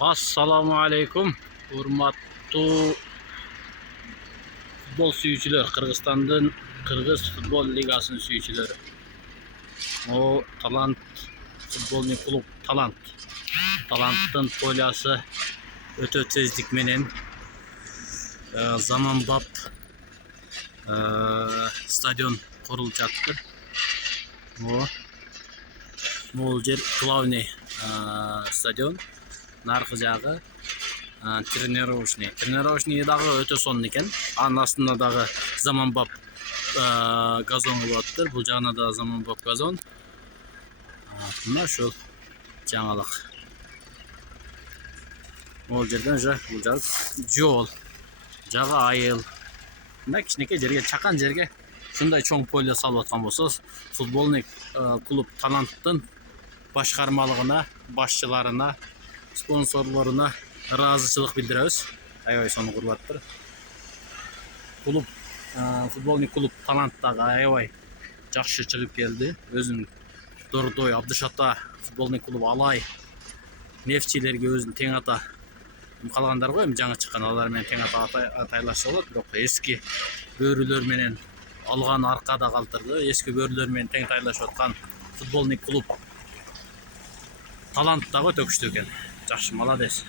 Assalamu alaikum. Hurmatli futbol suyucular, Kırgızstan'dan Kırgız futbol ligasının suyucuları. O Talant futbolni klub Talant. Talant'ın polyası öte tezlik menen Zamanbap stadion kurulacaktı. O Moljer Главный stadion. Narkı jağı тренировочный дагы өтө сонун экен. Анын астында дагы Zamanbap газон болуп атыптыр. Бул жагына да Zamanbap газон. Мына ушул жаңылык. Бул жерден бул жак жол. Жагы айыл. Мына кичинекей жерге, чакан жерге ушундай чоң поле салып аткан болсо, футболный клуб Таlanttын башкармалыгына, башчыларына, спонсорлорына ыраазычылык билдиребиз. Аябай сонун куруп атыптыр. Клуб футболный клуб Talant дагы аябай жакшы чыгып келди. Өзүнүн Дордой, Абдышата футболный клуб Алай, Нефтчилерге өзүн тең ата калгандар го, эми жаңы чыккан алар менен тең ата атайлашса болот. Бирок эски бөрүлөр менен алган аркада калтырды. Эски бөрүлөр менен тең тайлашып аткан футболный клуб Talant дагы өтө күчтүү экен. Жакшы, молодец.